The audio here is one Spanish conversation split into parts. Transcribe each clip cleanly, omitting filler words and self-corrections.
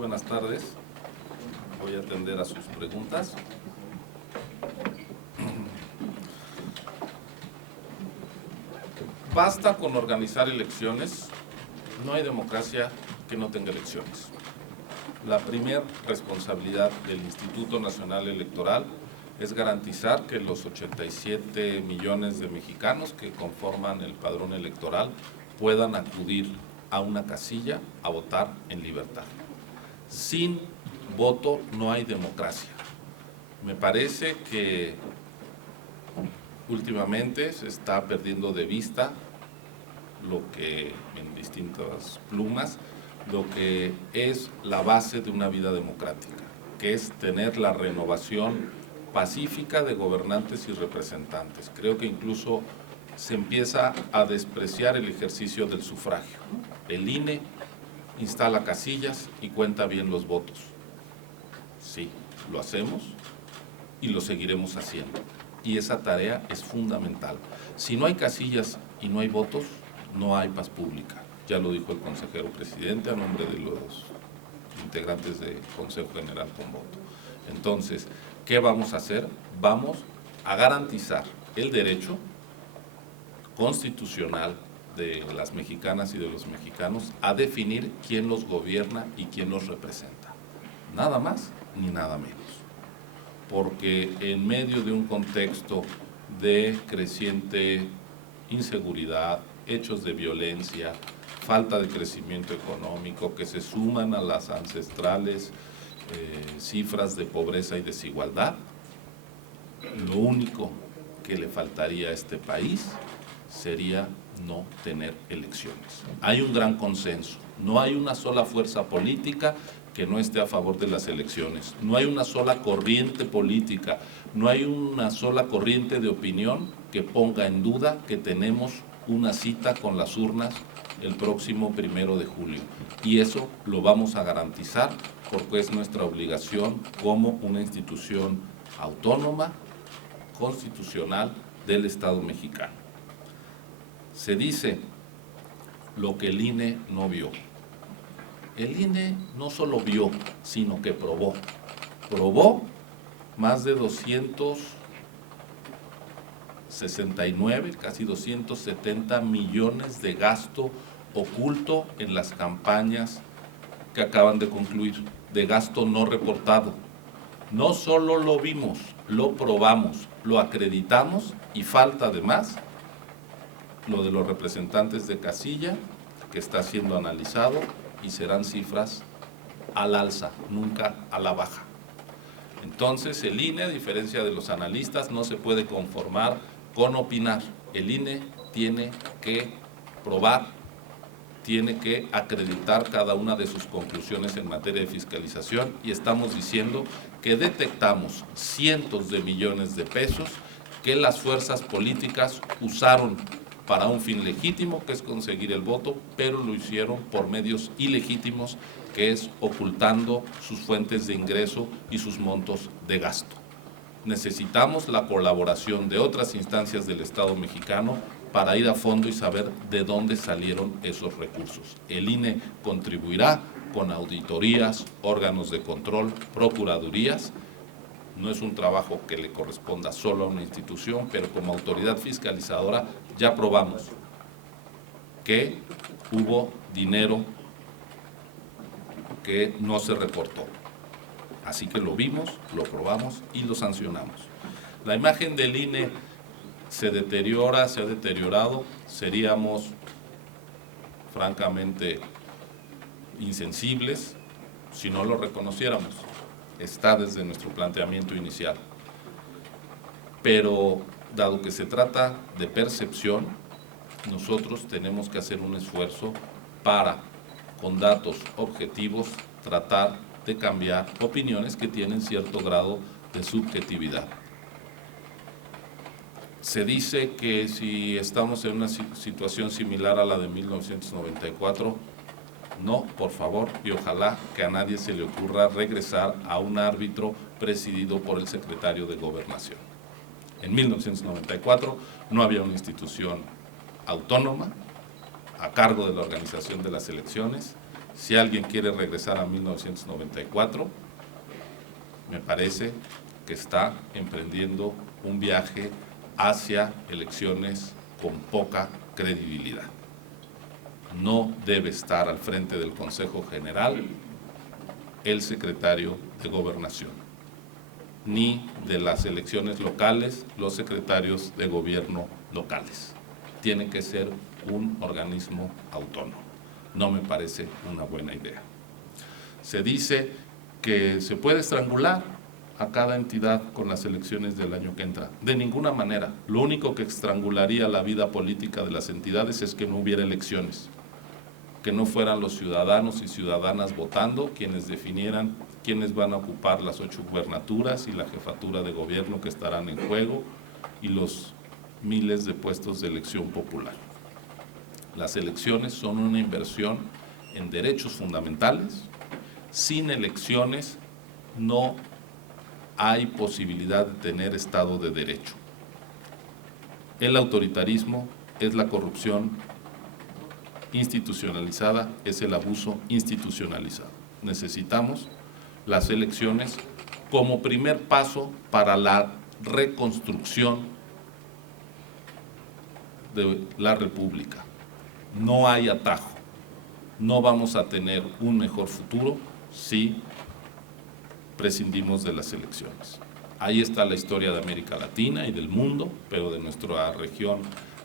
Buenas tardes, voy a atender a sus preguntas. Basta con organizar elecciones, no hay democracia que no tenga elecciones. La primera responsabilidad del Instituto Nacional Electoral es garantizar que los 87 millones de mexicanos que conforman el padrón electoral puedan acudir a una casilla a votar en libertad. Sin voto no hay democracia. Me parece que últimamente se está perdiendo de vista lo que, en distintas plumas, lo que es la base de una vida democrática, que es tener la renovación pacífica de gobernantes y representantes. Creo que incluso se empieza a despreciar el ejercicio del sufragio. El INE instala casillas y cuenta bien los votos. Sí, lo hacemos y lo seguiremos haciendo. Y esa tarea es fundamental. Si no hay casillas y no hay votos, no hay paz pública. Ya lo dijo el consejero presidente a nombre de los integrantes del Consejo General con voto. Entonces, ¿qué vamos a hacer? Vamos a garantizar el derecho constitucional de las mexicanas y de los mexicanos a definir quién los gobierna y quién los representa. Nada más ni nada menos. Porque en medio de un contexto de creciente inseguridad, hechos de violencia, falta de crecimiento económico que se suman a las ancestrales cifras de pobreza y desigualdad, lo único que le faltaría a este país sería no tener elecciones. Hay un gran consenso, no hay una sola fuerza política que no esté a favor de las elecciones, no hay una sola corriente política, no hay una sola corriente de opinión que ponga en duda que tenemos una cita con las urnas el próximo 1 de julio. Y eso lo vamos a garantizar porque es nuestra obligación como una institución autónoma, constitucional del Estado mexicano. Se dice lo que el INE no vio. El INE no solo vio, sino que probó. Probó más de 269, casi 270 millones de gasto oculto en las campañas que acaban de concluir, de gasto no reportado. No solo lo vimos, lo probamos, lo acreditamos y falta además lo de los representantes de casilla, que está siendo analizado y serán cifras al alza, nunca a la baja. Entonces el INE, a diferencia de los analistas, no se puede conformar con opinar. El INE tiene que probar, tiene que acreditar cada una de sus conclusiones en materia de fiscalización y estamos diciendo que detectamos cientos de millones de pesos que las fuerzas políticas usaron para un fin legítimo, que es conseguir el voto, pero lo hicieron por medios ilegítimos, que es ocultando sus fuentes de ingreso y sus montos de gasto. Necesitamos la colaboración de otras instancias del Estado mexicano para ir a fondo y saber de dónde salieron esos recursos. El INE contribuirá con auditorías, órganos de control, procuradurías. No es un trabajo que le corresponda solo a una institución, pero como autoridad fiscalizadora ya probamos que hubo dinero que no se reportó. Así que lo vimos, lo probamos y lo sancionamos. La imagen del INE se deteriora, se ha deteriorado, seríamos francamente insensibles si no lo reconociéramos. Está desde nuestro planteamiento inicial. Pero dado que se trata de percepción, nosotros tenemos que hacer un esfuerzo para, con datos objetivos, tratar de cambiar opiniones que tienen cierto grado de subjetividad. Se dice que si estamos en una situación similar a la de 1994, no, por favor, y ojalá que a nadie se le ocurra regresar a un árbitro presidido por el secretario de Gobernación. En 1994 no había una institución autónoma a cargo de la organización de las elecciones, Si alguien quiere regresar a 1994, me parece que está emprendiendo un viaje hacia elecciones con poca credibilidad. No debe estar al frente del Consejo General el secretario de Gobernación, ni de las elecciones locales los secretarios de gobierno locales. Tiene que ser un organismo autónomo. No me parece una buena idea. Se dice que se puede estrangular a cada entidad con las elecciones del año que entra. De ninguna manera. Lo único que estrangularía la vida política de las entidades es que no hubiera elecciones, que no fueran los ciudadanos y ciudadanas votando quienes definieran quiénes van a ocupar las 8 gubernaturas y la jefatura de gobierno que estarán en juego y los miles de puestos de elección popular. Las elecciones son una inversión en derechos fundamentales. Sin elecciones no hay posibilidad de tener Estado de Derecho. El autoritarismo es la corrupción institucionalizada, es el abuso institucionalizado. Necesitamos las elecciones como primer paso para la reconstrucción de la República. No hay atajo. No vamos a tener un mejor futuro si prescindimos de las elecciones. Ahí está la historia de América Latina y del mundo, pero de nuestra región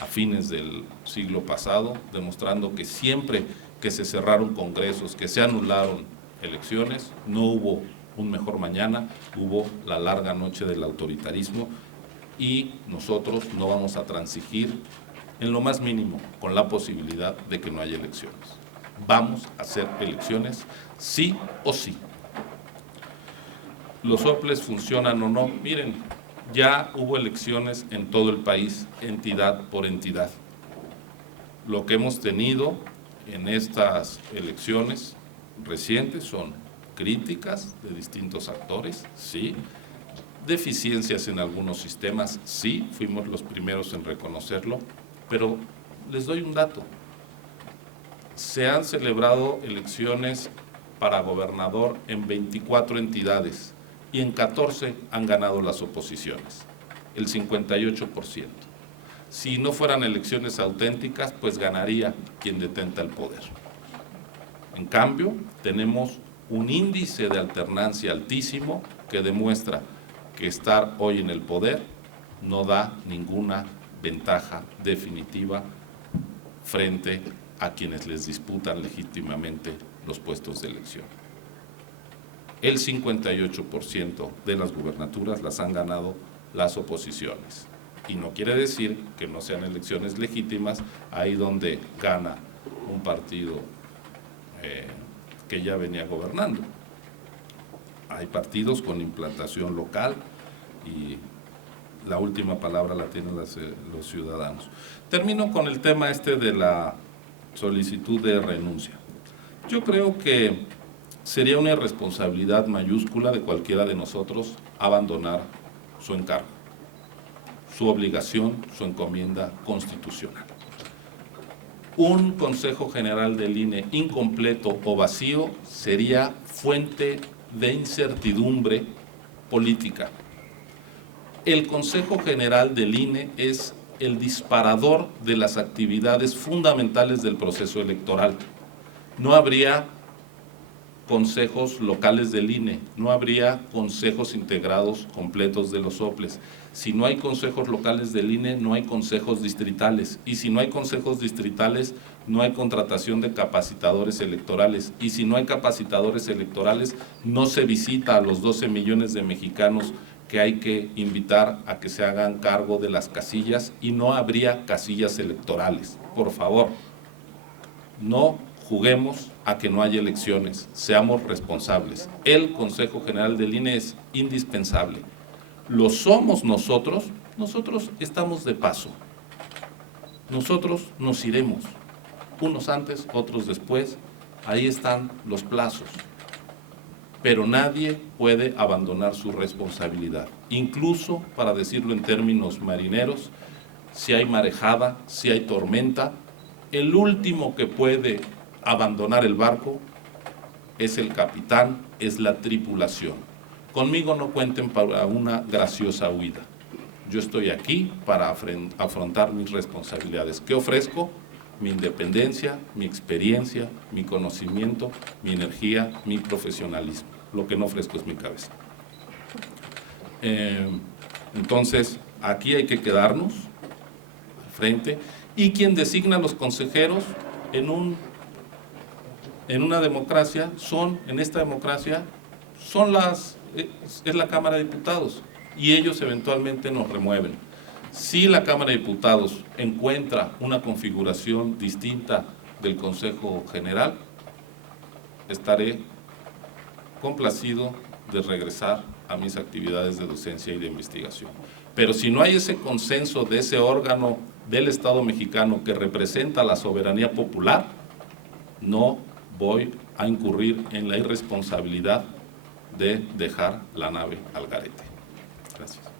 a fines del siglo pasado, demostrando que siempre que se cerraron congresos, que se anularon elecciones, no hubo un mejor mañana, hubo la larga noche del autoritarismo y nosotros no vamos a transigir en lo más mínimo con la posibilidad de que no haya elecciones. Vamos a hacer elecciones sí o sí. ¿Los soples funcionan o no? Miren, ya hubo elecciones en todo el país, entidad por entidad. Lo que hemos tenido en estas elecciones recientes son críticas de distintos actores, sí, deficiencias en algunos sistemas, sí, fuimos los primeros en reconocerlo, pero les doy un dato. Se han celebrado elecciones para gobernador en 24 entidades y en 14 han ganado las oposiciones, el 58%. Si no fueran elecciones auténticas, pues ganaría quien detenta el poder. En cambio, tenemos un índice de alternancia altísimo que demuestra que estar hoy en el poder no da ninguna ventaja definitiva frente a quienes les disputan legítimamente los puestos de elección. El 58% de las gubernaturas las han ganado las oposiciones. Y no quiere decir que no sean elecciones legítimas, ahí donde gana un partido que ya venía gobernando. Hay partidos con implantación local y la última palabra la tienen los ciudadanos. Termino con el tema de la solicitud de renuncia. Yo creo que sería una irresponsabilidad mayúscula de cualquiera de nosotros abandonar su encargo, su obligación, su encomienda constitucional. Un Consejo General del INE incompleto o vacío sería fuente de incertidumbre política. El Consejo General del INE es el disparador de las actividades fundamentales del proceso electoral. No habría consejos locales del INE, no habría consejos integrados completos de los soples. Si no hay consejos locales del INE, no hay consejos distritales. Y si no hay consejos distritales, no hay contratación de capacitadores electorales. Y si no hay capacitadores electorales, no se visita a los 12 millones de mexicanos que hay que invitar a que se hagan cargo de las casillas y no habría casillas electorales. Por favor, no juguemos a que no haya elecciones, seamos responsables. El Consejo General del INE es indispensable. Lo somos nosotros estamos de paso. Nosotros nos iremos, unos antes, otros después, ahí están los plazos. Pero nadie puede abandonar su responsabilidad, incluso, para decirlo en términos marineros, si hay marejada, si hay tormenta, el último que puede abandonar el barco es el capitán, es la tripulación. Conmigo no cuenten para una graciosa huida. Yo estoy aquí para afrontar mis responsabilidades. ¿Qué ofrezco? Mi independencia, mi experiencia, mi conocimiento, mi energía, mi profesionalismo. Lo que no ofrezco es mi cabeza. Entonces, aquí hay que quedarnos al frente, y quien designa a los consejeros en una democracia en esta democracia es la Cámara de Diputados, y ellos eventualmente nos remueven. Si la Cámara de Diputados encuentra una configuración distinta del Consejo General, estaré complacido de regresar a mis actividades de docencia y de investigación. Pero si no hay ese consenso de ese órgano del Estado mexicano que representa la soberanía popular, no voy a incurrir en la irresponsabilidad de dejar la nave al garete. Gracias.